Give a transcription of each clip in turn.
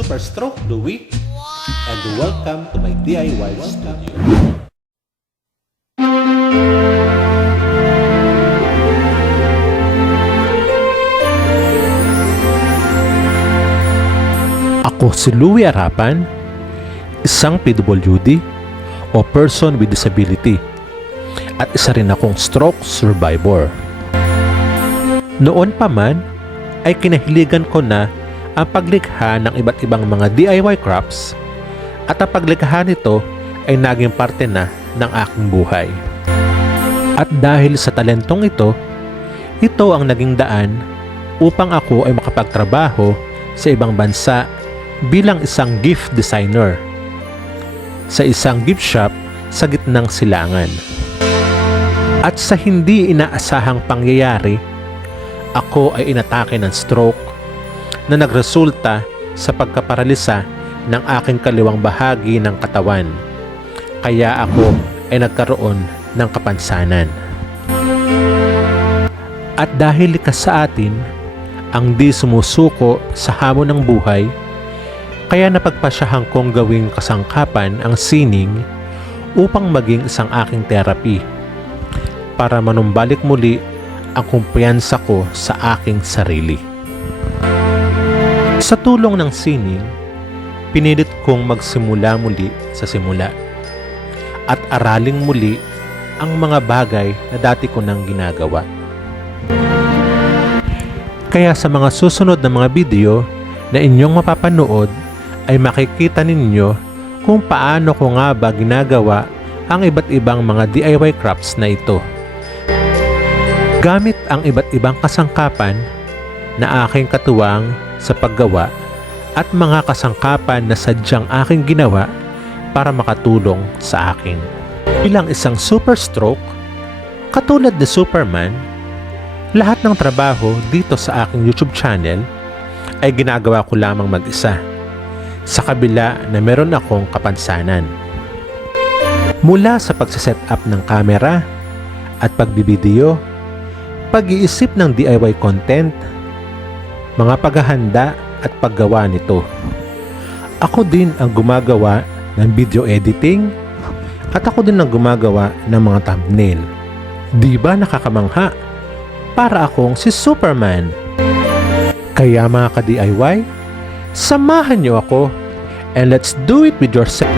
Super Stroke Louie, and welcome to my DIY studio. Ako si Louie Arapan, isang PWD o person with disability, at isa rin akong stroke survivor. Noon pa man ay kinahiligan ko na ang paglikha ng iba't ibang mga DIY crafts, at ang paglikha nito ay naging parte na ng aking buhay. At dahil sa talentong ito ang naging daan upang ako ay makapagtrabaho sa ibang bansa bilang isang gift designer sa isang gift shop sa gitnang silangan. At sa hindi inaasahang pangyayari, ako ay inatake ng stroke na nagresulta sa pagkaparalisa ng aking kaliwang bahagi ng katawan. Kaya ako ay nagkaroon ng kapansanan. At dahil likas sa atin ang di sumusuko sa hamon ng buhay, kaya napagpasyahan kong gawing kasangkapan ang sining upang maging isang aking therapy para manumbalik muli ang kumpiyansa ko sa aking sarili. Sa tulong ng sining, pinilit kong magsimula muli sa simula at araling muli ang mga bagay na dati ko nang ginagawa. Kaya sa mga susunod na mga video na inyong mapapanood ay makikita ninyo kung paano ko nga ba ginagawa ang iba't ibang mga DIY crafts na ito. Gamit ang iba't ibang kasangkapan na aking katuwang sa paggawa at mga kasangkapan na sadyang aking ginawa para makatulong sa akin. Bilang isang super stroke, katulad ni Superman, lahat ng trabaho dito sa aking YouTube channel ay ginagawa ko lamang mag-isa, sa kabila na meron akong kapansanan. Mula sa pagsaset up ng camera at pagbibideo, pag-iisip ng DIY content, mga paghahanda at paggawa nito. Ako din ang gumagawa ng video editing at ako din ang gumagawa ng mga thumbnail. Di ba nakakamangha? Para akong si Superman. Kaya mga ka-DIY, samahan niyo ako and let's do it with yourself.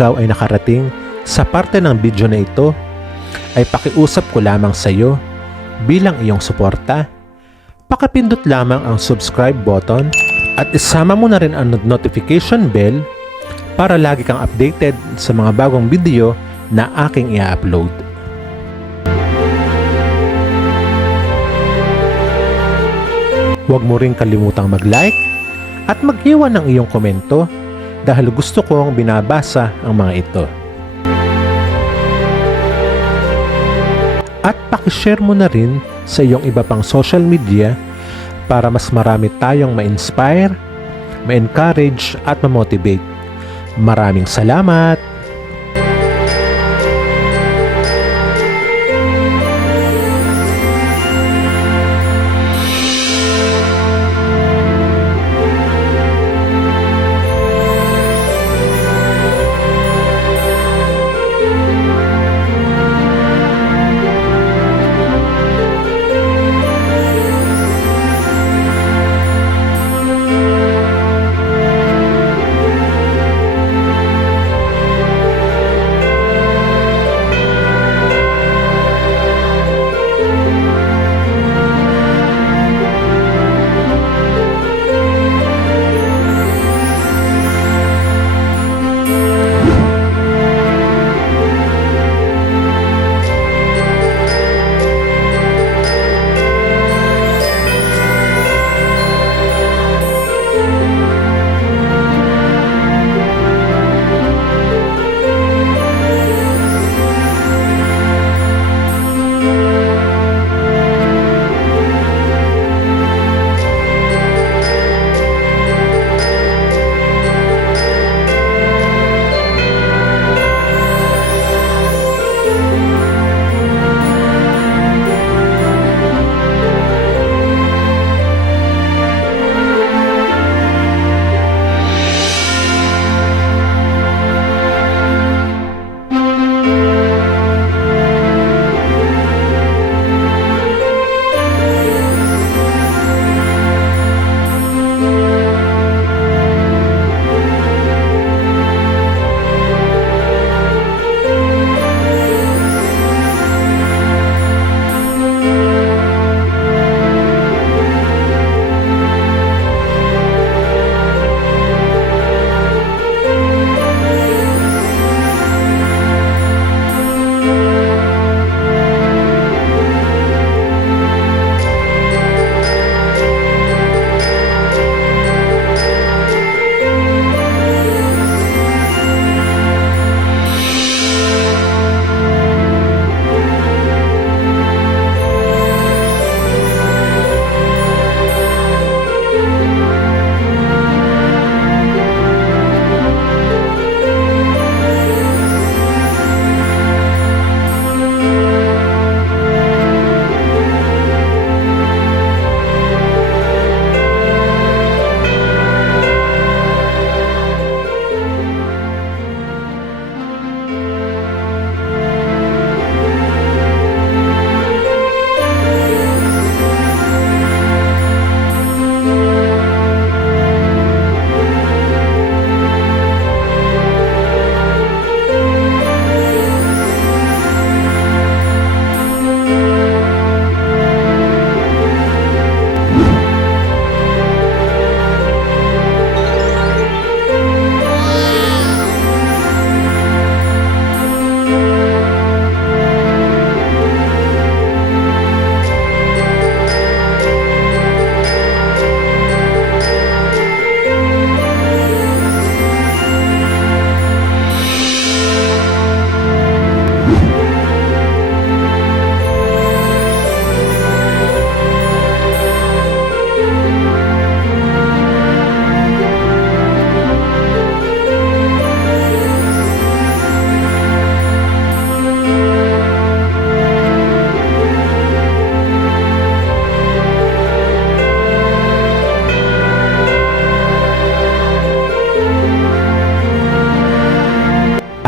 ikaw ay nakarating sa parte ng video na ito, ay pakiusap ko lamang sa iyo bilang iyong suporta. Pakipindot lamang ang subscribe button at isama mo na rin ang notification bell para lagi kang updated sa mga bagong video na aking i-upload. Huwag mo rin kalimutang mag-like at mag-iwan ng iyong komento dahil gusto kong binabasa ang mga ito. At pakishare mo na rin sa iyong iba pang social media para mas marami tayong ma-inspire, ma-encourage at ma-motivate. Maraming salamat!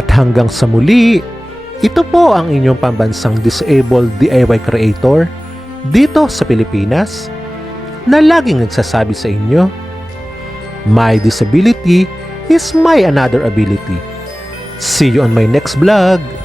At hanggang sa muli, ito po ang inyong pambansang disabled DIY creator dito sa Pilipinas na laging nagsasabi sa inyo, my disability is my another ability. See you on my next vlog!